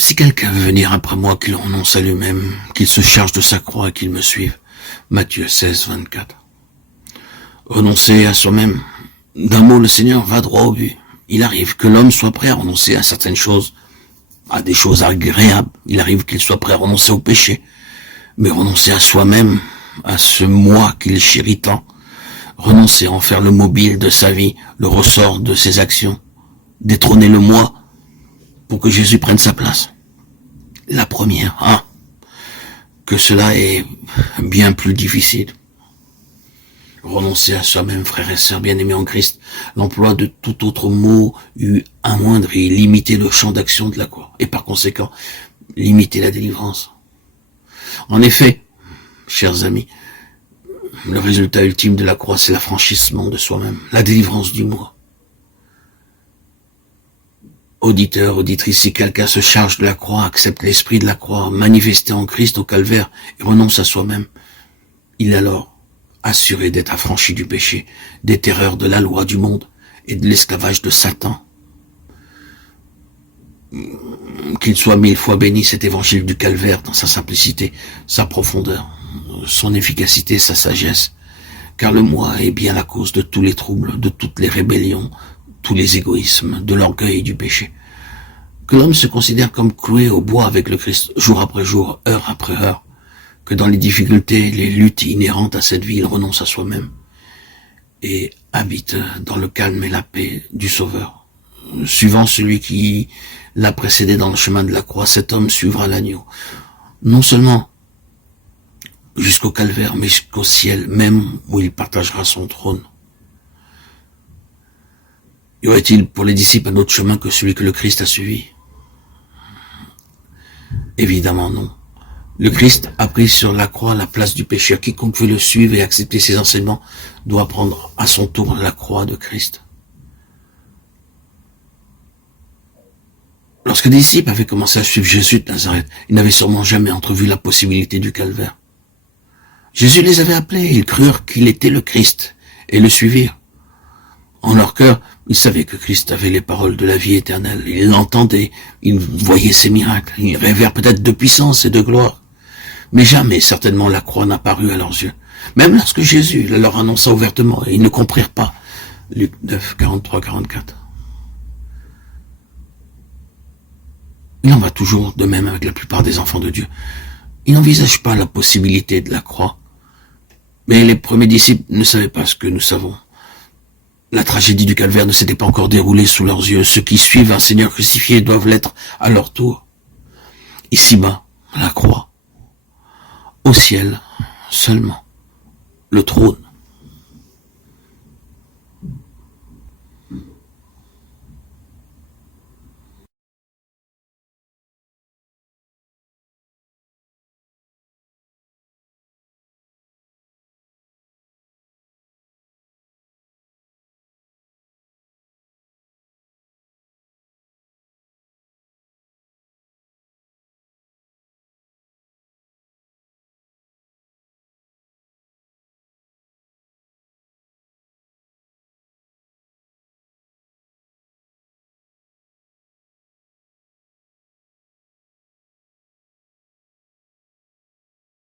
Si quelqu'un veut venir après moi, qu'il renonce à lui-même, qu'il se charge de sa croix et qu'il me suive. Matthieu 16, 24. Renoncer à soi-même. D'un mot, le Seigneur va droit au but. Il arrive que l'homme soit prêt à renoncer à certaines choses, à des choses agréables. Il arrive qu'il soit prêt à renoncer au péché. Mais renoncer à soi-même, à ce moi qu'il chérit tant, renoncer à en faire le mobile de sa vie, le ressort de ses actions, détrôner le moi pour que Jésus prenne sa place. La première, que cela est bien plus difficile. Renoncer à soi-même, frères et sœurs bien-aimés en Christ, l'emploi de tout autre mot eût amoindri, limité le champ d'action de la croix, et par conséquent, limiter la délivrance. En effet, chers amis, le résultat ultime de la croix, c'est l'affranchissement de soi-même, la délivrance du moi. Auditeur, auditrice, si quelqu'un se charge de la croix, accepte l'esprit de la croix, manifesté en Christ au calvaire, et renonce à soi-même, il est alors assuré d'être affranchi du péché, des terreurs de la loi du monde et de l'esclavage de Satan. Qu'il soit 1000 fois béni cet évangile du calvaire dans sa simplicité, sa profondeur, son efficacité, sa sagesse, car le moi est bien la cause de tous les troubles, de toutes les rébellions, tous les égoïsmes, de l'orgueil et du péché. Que l'homme se considère comme cloué au bois avec le Christ, jour après jour, heure après heure, que dans les difficultés, les luttes inhérentes à cette vie, il renonce à soi-même et habite dans le calme et la paix du Sauveur. Suivant celui qui l'a précédé dans le chemin de la croix, cet homme suivra l'agneau, non seulement jusqu'au calvaire, mais jusqu'au ciel même où il partagera son trône. Y aurait-il pour les disciples un autre chemin que celui que le Christ a suivi? Évidemment non. Le Christ a pris sur la croix la place du pécheur. Quiconque veut le suivre et accepter ses enseignements doit prendre à son tour la croix de Christ. Lorsque les disciples avaient commencé à suivre Jésus de Nazareth, ils n'avaient sûrement jamais entrevu la possibilité du calvaire. Jésus les avait appelés, ils crurent qu'il était le Christ et le suivirent. En leur cœur, ils savaient que Christ avait les paroles de la vie éternelle. Ils l'entendaient, ils voyaient ses miracles, ils rêvèrent peut-être de puissance et de gloire. Mais jamais, certainement, la croix n'a paru à leurs yeux. Même lorsque Jésus leur annonça ouvertement, et ils ne comprirent pas. Luc 9, 43, 44. Il en va toujours de même avec la plupart des enfants de Dieu. Ils n'envisagent pas la possibilité de la croix. Mais les premiers disciples ne savaient pas ce que nous savons. La tragédie du calvaire ne s'était pas encore déroulée sous leurs yeux. Ceux qui suivent un Seigneur crucifié doivent l'être à leur tour. Ici-bas, la croix. Au ciel, seulement, le trône.